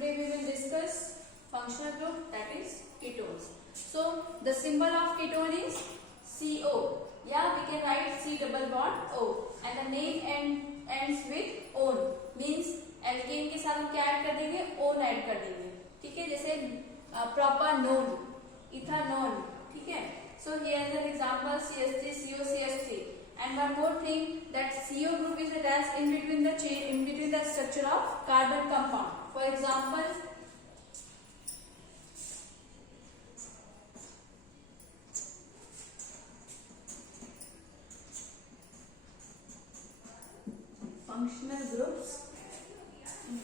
Today we will discuss functional group, that is ketones. So the symbol of ketone is CO. Yeah, we can write C double bond O, and the name ends with on, means alkane के साथ हम क्या add कर देंगे, on add कर देंगे. ठीक है, जैसे propanone, ethanol. ठीक है. So here is an example CH3, CO, CH3. And one more thing, that CO group is attached in between the chain, in between the structure of carbon compound. For example, functional groups.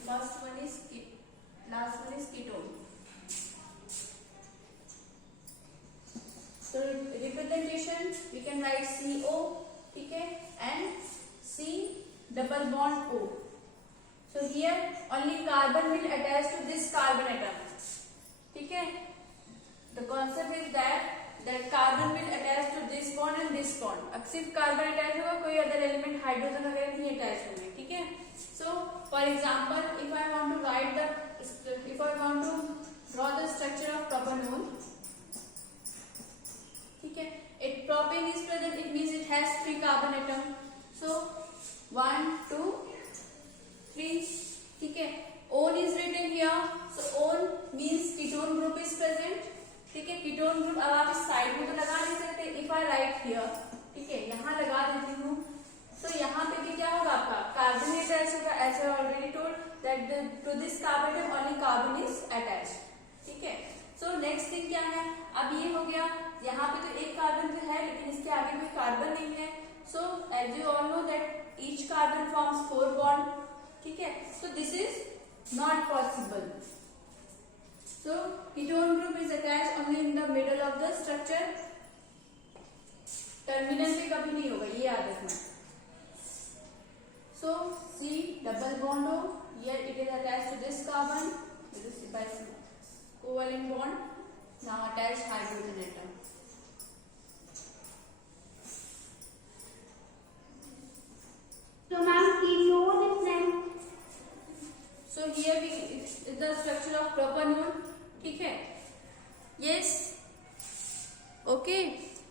First one is last one is ketone. So representation we can write CO. ठीक है, and C double bond O. So here only carbon will attach to this carbon atom. ठीक है, the concept is that carbon will attach to this bond and this bond. अब सिर्फ carbon attach होगा, कोई other element hydrogen वगैरह नहीं attach होंगे. ठीक है. So for example, if I want to draw the structure of propanol. ठीक है, if propane is present, it means it has 3 carbon atom. So 1, 2, 3. ठीक है, on is written here. So on means ketone group is present. ठीक है, ketone group अब आप इस side में तो लगा नहीं सकते. If I write here, ठीक है, यहाँ लगा देती हूँ, तो यहाँ पे भी क्या होगा आपका कार्बन अटैच होगा. As I already told that to this carbon atom only carbon is attached. ठीक है. So next thing क्या है, अब ये हो गया, यहाँ पे तो एक कार्बन तो है लेकिन इसके आगे कोई कार्बन नहीं है. So as you all know that each carbon forms 4 bond. ठीक है, so this is not possible. So ketone group is attached only in the middle of the structure. Terminal पे कभी नहीं होगा, ये याद रखना. So C double bond O, here it is attached to this carbon. This is by covalent bond. Now attach hydrogen atom. So ma'am, ketone is then. So here we is the structure of propanol. ठीक है. Yes. Okay.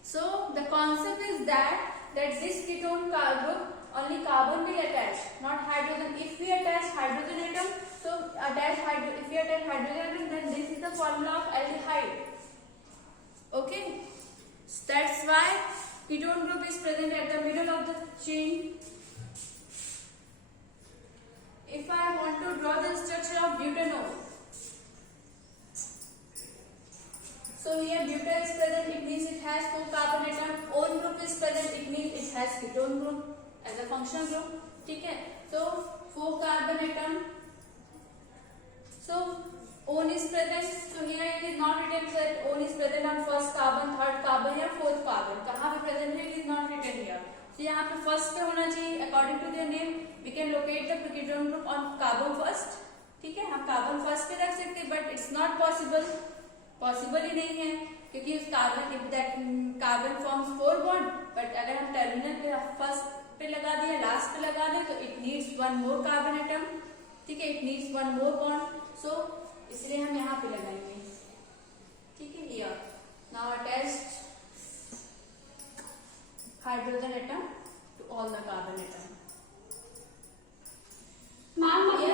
So the concept is that this ketone group only carbon will attach, not hydrogen. If we attach hydrogen atom, so if we attach hydrogen atom, then this is the formula of aldehyde. Okay. So that's why ketone group is present at the middle of the chain. If I want to draw the structure of butanol, so here butyl is present, it means it has 4 carbon atom. On group is present, it means it has ketone group as a functional group. ठीक है, so 4 carbon atom. So on is present, so here it is not written that on is present on first carbon, third carbon या fourth carbon. कहाँ पे present है, it is not written here. So यहाँ पे first पे होना चाहिए. According to their name, we can locate the ketone group on carbon first. ठीक है, हम carbon first पे रख सकते हैं, but it's not possible. Possible ही नहीं है, क्योंकि उस कार्बन फॉर्म्स 4 बॉन्ड, बट अगर हम टर्मिनल पे फर्स्ट पे लगा दिया, लास्ट पे लगा दें, तो it needs 1 more carbon atom. ठीक है, it needs 1 more bond. So इसलिए हम यहाँ पे लगाएंगे. ठीक है, here now attached hydrogen atom to all the carbon atom. Ma'am अगर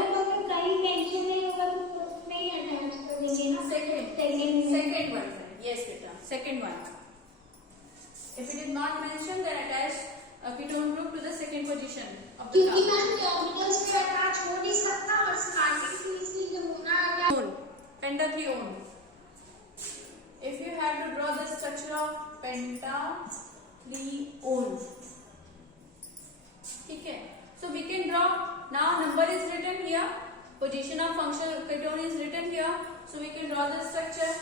कहीं मेंशन नहीं होगा तो नहीं अटैच करेंगे ना. Second one. Yes, beta. Second one. If it is not mentioned, then attach a ketone group to the second position of the क्योंकि carbon. Ma'am orbitals पे अटैच हो नहीं सकता और स्टार्टिंग से इसलिए होना है. Pentathione. If you have to draw the structure of pentathione, ठीक है. So we can draw. Now number is written here. Position of functional ketone is written here. So we can draw the structure.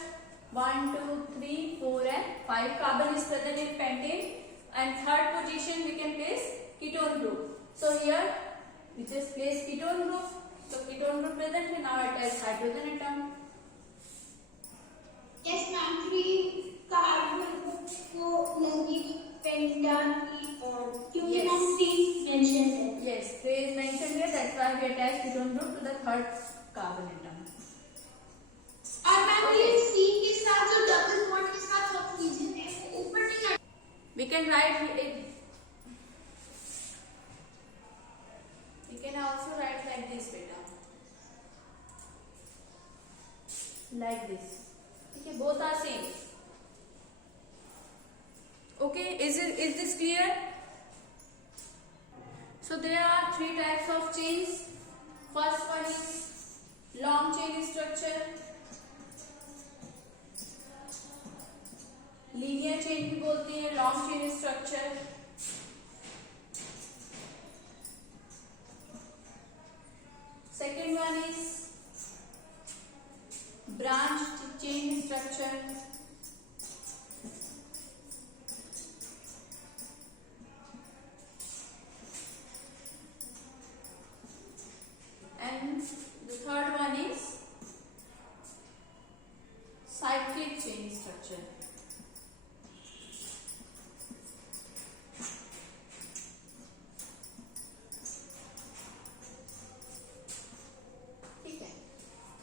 1, 2, 3, 4 and 5 carbon is present in pentane, and third position we can place ketone group. So here we just place ketone group. So ketone group present, and now attach hydrogen atom. Yes ma'am, 3 carbon को लगी pentathione क्योंकि Yes. Ma'am 3 mention है. Yes, 3 is mentioned here. That's why we attach ketone group to the third carbon atom. We can write it. We can also write like this, beta. Like this. Okay, both are same. Okay, is this clear? So there are three types of chains. First one is long chain structure. Linear chain भी बोलते हैं, long chain structure. Second one is branch chain structure. And the third one is cyclic chain structure.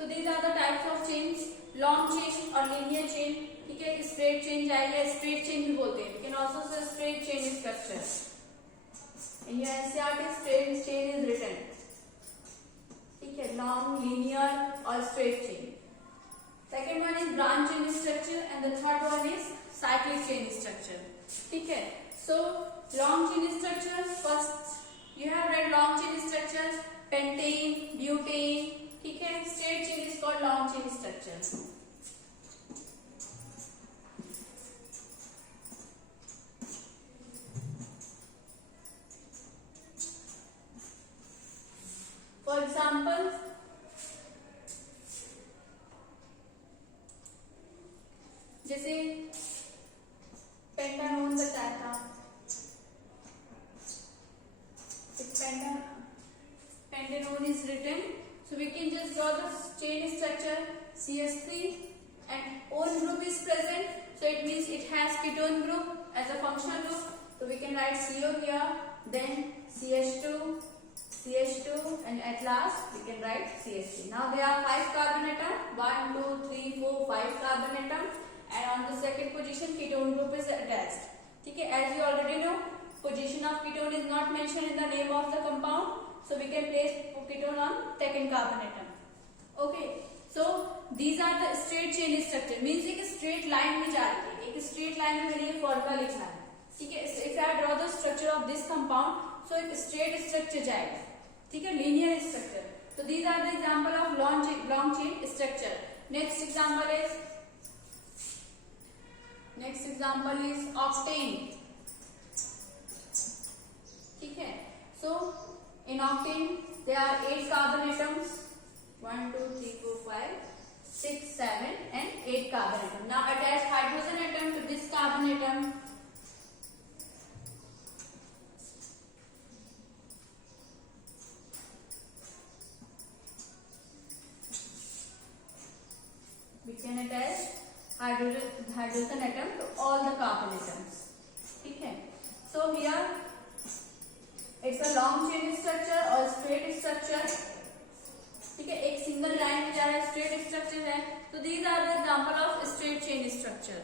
These are the types of chains. Long chain और linear chain. ठीक है, straight chain जाएगा, straight chain भी बोलते हैं. Can also say straight chain structure. In your NCERT straight chain is written. ठीक है, long, linear और straight chain. Second one is branch chain structure and the third one is cyclic chain structure. ठीक है, so long chain structure. First you have read long chain structure, pentane, butane. ठीक है, straight chain is called long chain structure. For example, जैसे pentanone बताया था. Pentanone is written. So we can just draw the chain structure. CH3 and own group is present, so it means it has ketone group as a functional group. So we can write CO here, then CH2, and at last we can write CH3. Now there are 5 carbon atom, 1, 2, 3, 4, 5 carbon atom, and on the second position ketone group is attached. Okay, as you already know, position of ketone is not mentioned in the name of the compound. So we can place ketone on second carbon atom. Okay, so these are the straight chain structure. Means एक straight line में जा रही है. एक straight line में मेरे formula लिखना है. ठीक है, if I draw the structure of this compound, so एक straight structure जाएगा. ठीक है, linear structure. So these are the example of long chain structure. Next example is octane. ठीक है, so in octane, there are 8 carbon atoms. 1, 2, 3, 4, 5, 6, 7 and 8 carbon atoms. Now attach hydrogen atom to this carbon atom. We can attach hydrogen atom to all the carbon atoms. ठीक है, so here it's a long chain structure or straight structure. ठीक है, एक single line में जा रहा है, straight structure है. तो these are the example of straight chain structure.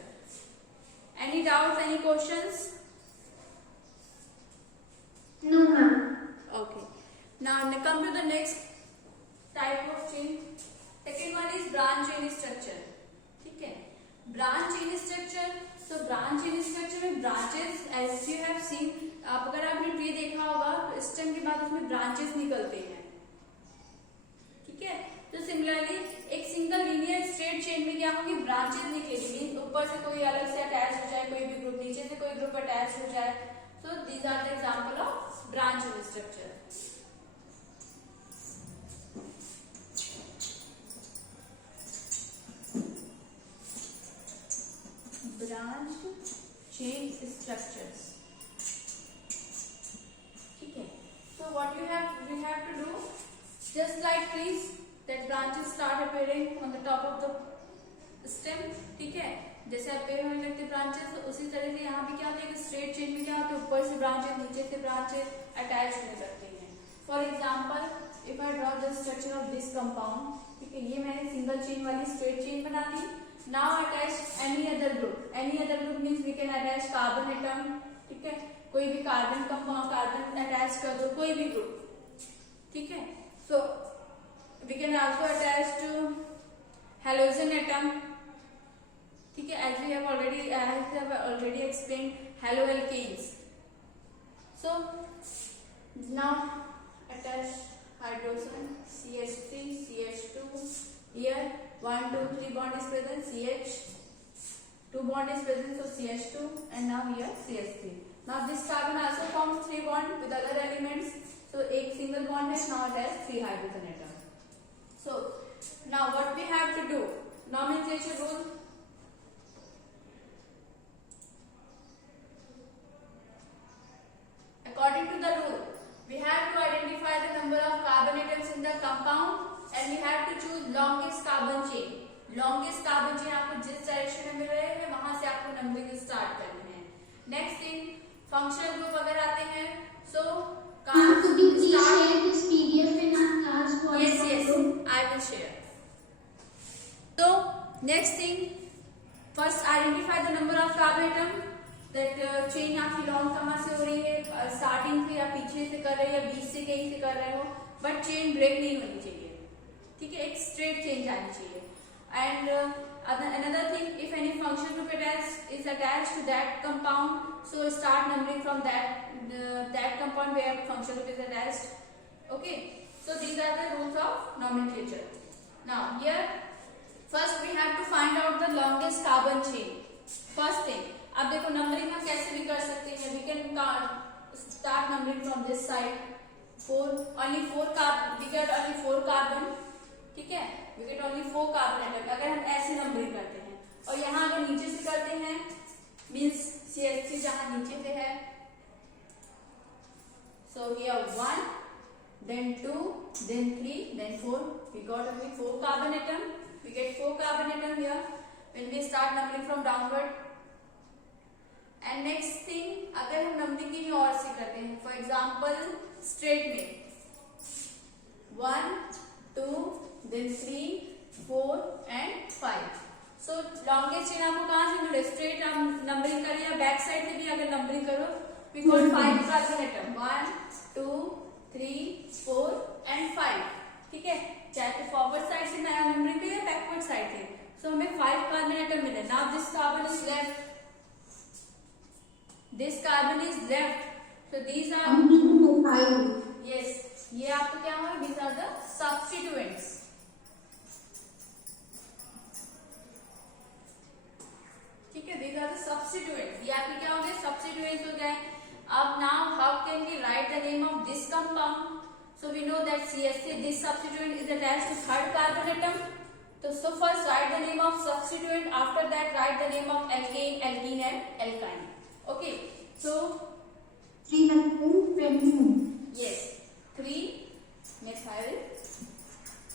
Any doubts, any questions? No, ma'am. Okay, now come to the next type of chain. Second one is branch chain structure. ठीक है, branch chain structure. So branch chain structure में branches, as you have seen, अगर आपने tree देखा होगा तो stem के बाद उसमें ब्रांचेस निकलते हैं. ठीक है, तो सिमिलरली एक सिंगल लीनियर स्ट्रेट चेन में क्या होंगे, ब्रांचेस निकलेंगी. ऊपर से कोई अलग से अटैच हो जाए, कोई भी ग्रुप, नीचे से कोई ग्रुप अटैच हो जाए. So these are the example of branch chain structure. Branch chain structures. ठीक है, so what we have to do, just like trees, that branches start appearing on the top of the stem. ठीक है, जैसे appear होने लगते branches, तो उसी तरह से यहाँ भी क्या होता है कि स्ट्रेट चेन में क्या होता है, ऊपर से ब्रांचेस, नीचे से ब्रांचेस अटैच होने लगते हैं. For example, if I draw the structure of this compound. ठीक है, ये मैंने सिंगल चेन वाली स्ट्रेट चेन बना दी. now attach any other group means we can attach carbon atom, ठीक है, कोई भी कार्बन कंपाउंड कार्बन अटैच कर दो, कोई भी ग्रुप, ठीक है. So we can also attach to halogen atom, ठीक है, as we have already explained haloalkanes. So now attach hydrogen CH3 CH2, here 1 2 3 bond is present, CH 2 bond is present, so CH2, and now here CH3. Now this carbon also forms 3 bond with other elements, so एक single bond है, now it has 3 hydrogen atom. So now what we have to do, nomenclature rule. According to the rule, we have to identify the number of carbon atoms in the compound and we have to choose longest carbon chain. Longest carbon chain आपको जिस direction में मिल रहे हैं वहां से आपको numbering start करनी है. नेक्स्ट थिंग, फंक्शनल ग्रुप अगर आते हैं, सो could you please share this PDF in our class for yes, I will share. So next thing, first identify the number of carbon atom. That chain आपकी long कहाँ से हो रही है, starting से या पीछे से कर रहे हो या बीच से कहीं से कर रहे हो, बट चेन ब्रेक नहीं होनी चाहिए, ठीक है, एक स्ट्रेट चेन जानी चाहिए. And another thing, if any function group is attached to that compound, so start numbering from that compound where function group is attached. Okay, so these are the rules of nomenclature. Now here first we have to find out the longest carbon chain. First thing, अब देखो numbering हम कैसे भी कर सकते हैं. We can start numbering from this side. 4 carbon, ठीक है, we get only 4 carbon atom. अगर हम ऐसे नंबरिंग करते हैं और यहाँ अगर नीचे से करते हैं मीन्स CH3 जहां नीचे से है, so here 1 then 2 then 3 then 4, we got only 4 carbon atom. We get 4 carbon atom here when we start numbering from downward. And next thing, अगर हम नंबरिंग की और से करते हैं, फॉर एग्जाम्पल स्ट्रेट में 1 2 then 3 4 and 5. So longest chain आपको कहां से मिले, स्ट्रेट हम नंबरिंग करें या बैक साइड से भी अगर नंबरिंग करो, we got 5 carbon atom, 1 2 3 4 and 5, ठीक है, चाहे तो फॉरवर्ड साइड से नंबरिंग करें या बैकवर्ड साइड से. सो हमें 5 कार्बन एटम मिले. Now this carbon is left, this carbon is left, so these are yes, ये आपको क्या होगा, these are the substituents, ठीक है, these are the substituents. ये आपके क्या हो गए, substituents हो गए. अब now how can we write the name of this compound? So we know that CH3, this substituent is attached to third carbon atom. So first write the name of substituent, after that write the name of alkane, alkene and alkyne. Okay, so 3 yes, 3 methyl,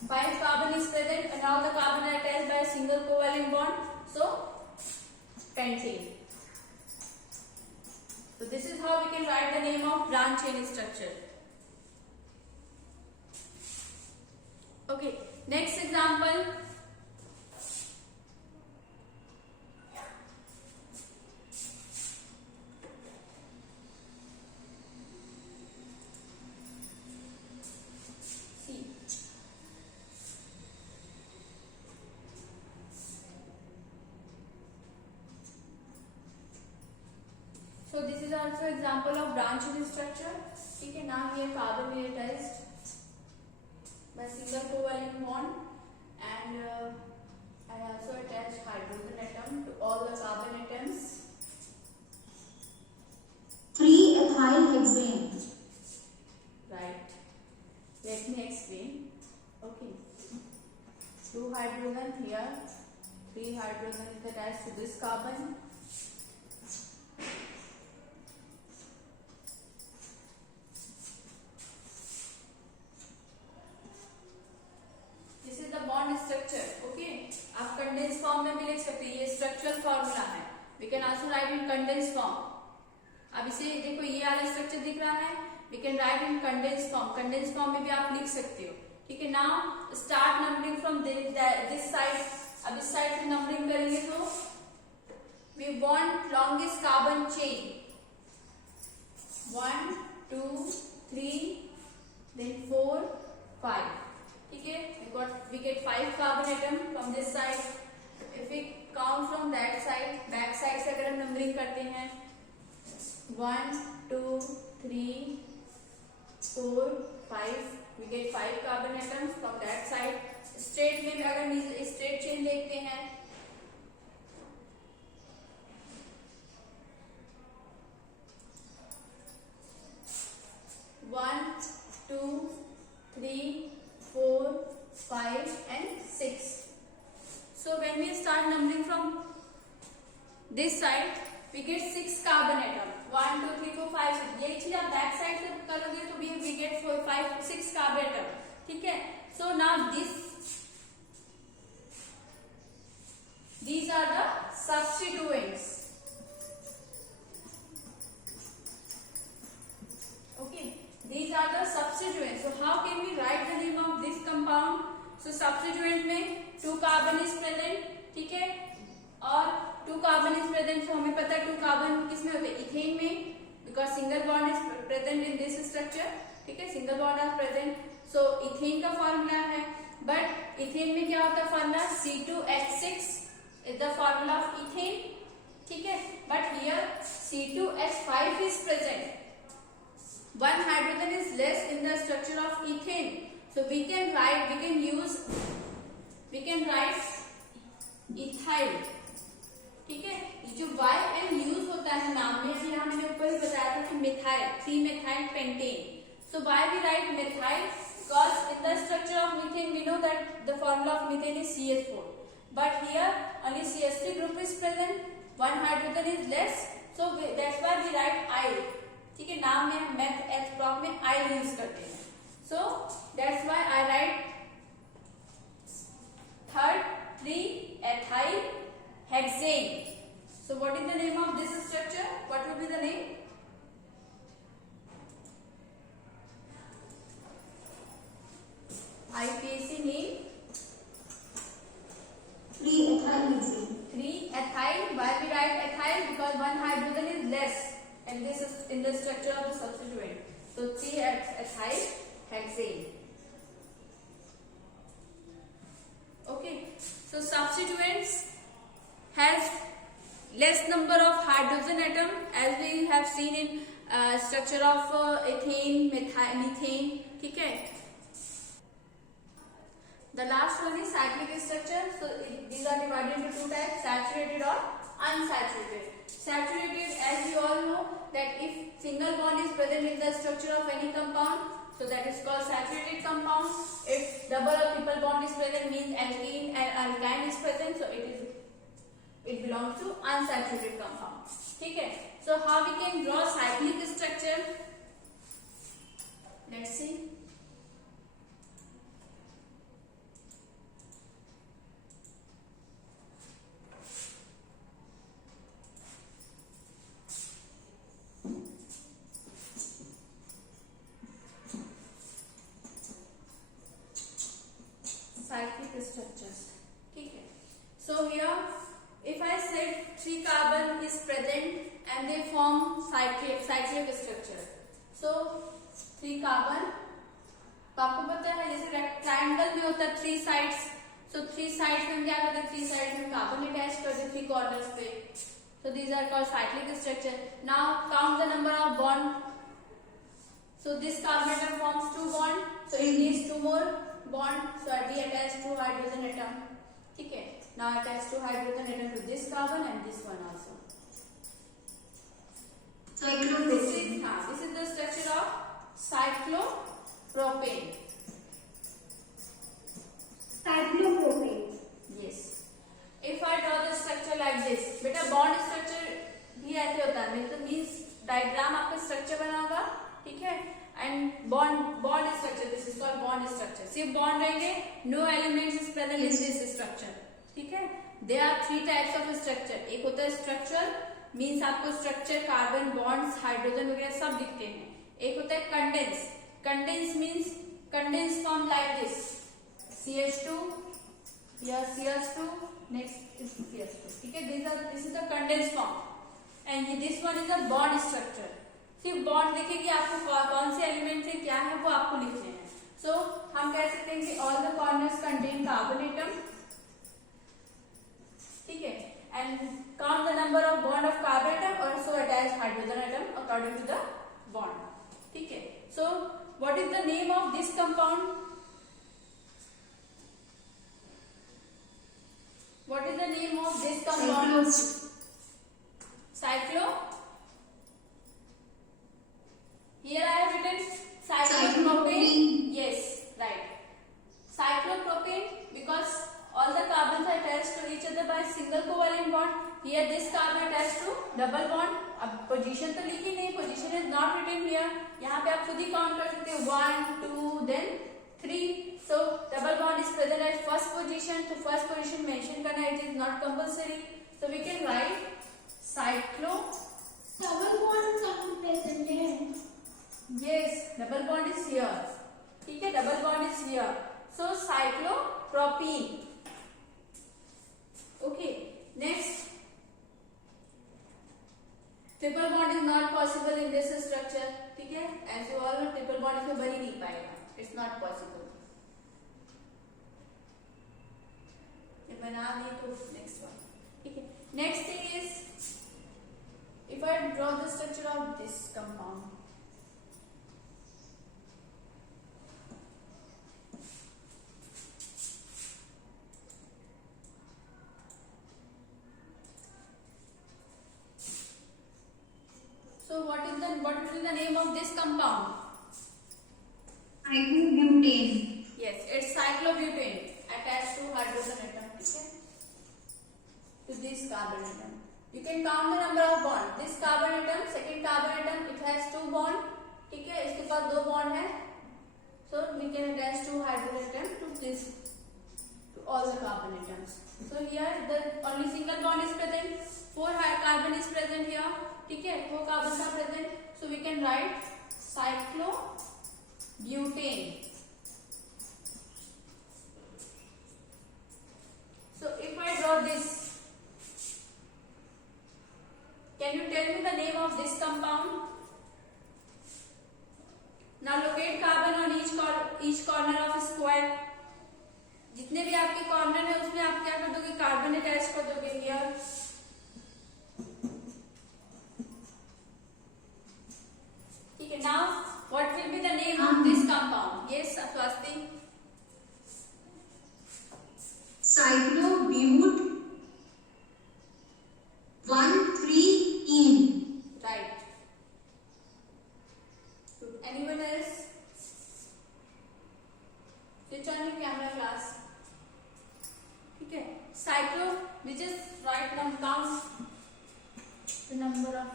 5 carbon is present and now the carbon are attached by a single covalent bond, so pentane. So this is how we can write the name of branch chain structure. Okay, next example. So this is also example of branch chain structure. ठीक है, now here carbon is attached by single covalent bond and I also attach hydrogen atom to all the carbon atoms. 3 ethyl hexane. Right. Let me explain. Okay. 2 hydrogen here. 3 hydrogen is attached to this carbon. Condense form में भी लिख सकते हैं, ये structural formula है. We can also write in condense form. अब इसे देखो ये वाला स्ट्रक्चर दिख रहा है, we can write in condense form. Condense form में भी आप लिख सकते हो. ठीक है, now start numbering from this side अब इस साइड से नंबरिंग करेंगे तो we want longest carbon chain 1 2 3 then 4 5. ठीक है, we get 5 carbon atom from this side. If we count from that side, back side से अगर हम नंबरिंग करते हैं 1 2 3 4 5, we get 5 carbon atoms from that side. Straight में अगर स्ट्रेट चेन देखते हैं 1 2 3 4 5 and 6. So when we start numbering from this side, we get 6 carbon atom. 1 2 3 4 5 6. यही चीज आप बैक साइड से करोगे तो we get 4 5 6 carbon atom. ठीक है. So now these are the substituents. Okay. These are the substituents. So how can we write the name of this compound? So substituent में 2 carbon is present, ठीक है, और 2 carbon is present. So हमें पता है 2 carbon किसमें होते हैं? इथेन में, because single bond is present in this structure. ठीक है, single bond are present. So ethane का फॉर्मूला है, but इथेन में क्या होता है formula? C2H6 is the formula of ethane. ठीक है, but here C2H5 is present. One hydrogen is less in the structure of ethane, so we can write ethyl. ठीक है, जो Y N यूज होता है नाम में, अभी यहाँ मैंने ऊपर ही बताया था कि methyl 3-methyl pentane. So why we write methyl? Because in the structure of methane we know that the formula of methane is CH4, but here only CH3 group is present, one hydrogen is less, so that's why we write I. ठीक है, नाम में हम math H block में I use करते हैं. So that's why I write third 3-ethyl hexane. So what is the name of this structure? What will be the name? IPAC name 3-ethyl hexane. 3-ethyl. Why we write ethyl? Because one hydrogen is less, and this is in the structure of the substituent. So 3-ethyl hexane. Okay. So substituents has less number of hydrogen atom, as we have seen in structure of ethane, methane. ठीक है. The last one is cyclic structure. So these are divided into 2 types: saturated or unsaturated. Saturated, as you all know, that if single bond is present in the structure of any compound, so that is called saturated compound. If double or triple bond is present, means alkene and alkyne is present, so it belongs to unsaturated compound. ठीक है. So how we can draw cyclic structure? Let's see. Cyclic structures. ठीक है. So here, if I said 3 carbon is present and they form cyclic structure. So 3 carbon, तो आपको पता है जैसे triangle में होता है 3 sides. So 3 sides में क्या करते हैं? 3 sides में कार्बन अटैच करते हैं 3 corners पे. So these are called cyclic structure. Now count the number of bond. So this carbon atom forms 2 bond. So it needs 2 more bond. So we attach 2 hydrogen atom. ठीक है. Now attach 2 hydrogen atom to this carbon and this one also. This is the structure of cyclopropane. Cyclopropane. Yes. If I draw the structure like this, बेटा bond structure भी ऐसे होता है. मतलब means diagram आपका structure बना होगा. ठीक है. And bond structure, this is called bond structure. सिर्फ bond रहेंगे, no elements is present in this structure. ठीक है. There are 3 types of structure. एक होता है structural, means आपको structure, carbon, bonds, hydrogen वगैरह सब दिखते हैं. एक होता है condense. Condense means condense form like this: CH2, here CH2, next is CH2. ठीक है, this is the condensed form and this one is a bond structure. सिर्फ बॉन्ड लिखेगी, आपको कौन से एलिमेंट से क्या है वो आपको लिखने हैं. सो हम कह सकते हैं कि all the corners contain carbon atom. ठीक है, and count the number of bond of carbon atom और so attach hydrogen atom according to the bond. ठीक है, so what is the name of this compound? What is the name of this compound? Cyclo. Here I have written cyclopropane. Yes, right. Cyclopropane because all the carbons are attached to each other by single covalent bond. Here this carbon attached to double bond. अब position तो लिखी नहीं, position is not written here. यहाँ पे आप खुद ही count कर सकते हो 1, 2, then 3. So double bond is present at first position. So first position mention करना, it is not compulsory. So we can write cyclo. Double bond कहाँ present है? Yes, double bond is here. ठीक है, double bond is here. So cyclopropene. Okay, next. Triple bond is not possible in this structure. ठीक है, as you all know, triple bond इसमें बन ही नहीं पाएगा. It's not possible. ये बना दिए तो next one. ठीक है, next thing is if I draw the structure of this compound. So what will be the name of this compound? Cyclobutane. Yes, it's cyclobutane attached to hydrogen atom. ठीक है, to this carbon atom. You can count the number of bond. This carbon atom, second carbon atom, it has 2 bond. ठीक है, इसके पास 2 bond है. So we can attach 2 hydrogen atom to this, to all the carbon atoms. So here the only single bond is present. 4 carbon is present here. ठीक है, 4 carbons are present. So we can write cyclobutane. So if I draw this, can you tell me the name of this compound? Now locate carbon on each corner of a square. जितने भी आपके corner है उसमें आप क्या कर दोगे? Carbon attach कर दोगे here. ठीक है, now what will be the name of this compound? Yes, Swasti. Cyclobute 1,3-ene. Right. Anyone else? Switch on your camera, class. ठीक है, cyclo, we just write down count the number of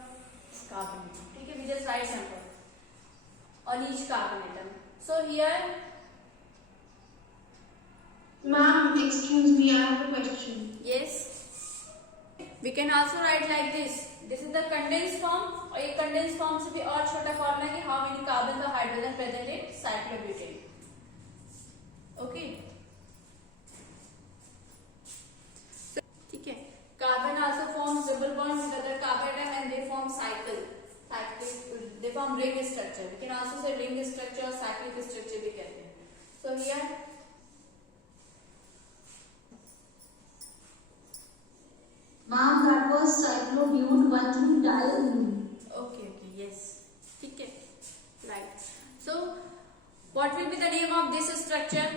carbon atom. ठीक है, we just write number on each carbon atom. So here, Ma'am, excuse me, I have a question. yes, we can also write like this. This is the condensed form. और ये condensed form से भी और छोटा form है कि how many carbons of hydrogen present in cyclobutane. Okay. ठीक है, carbon also forms double bonds with other carbon atom and they form cycle. They form ring structure. We can also say ring structure or cyclic structure भी कहते हैं. So here, Ma'am, that was cyclobute 1,3-diene. okay, yes. ठीक है, right. So what will be the name of this structure?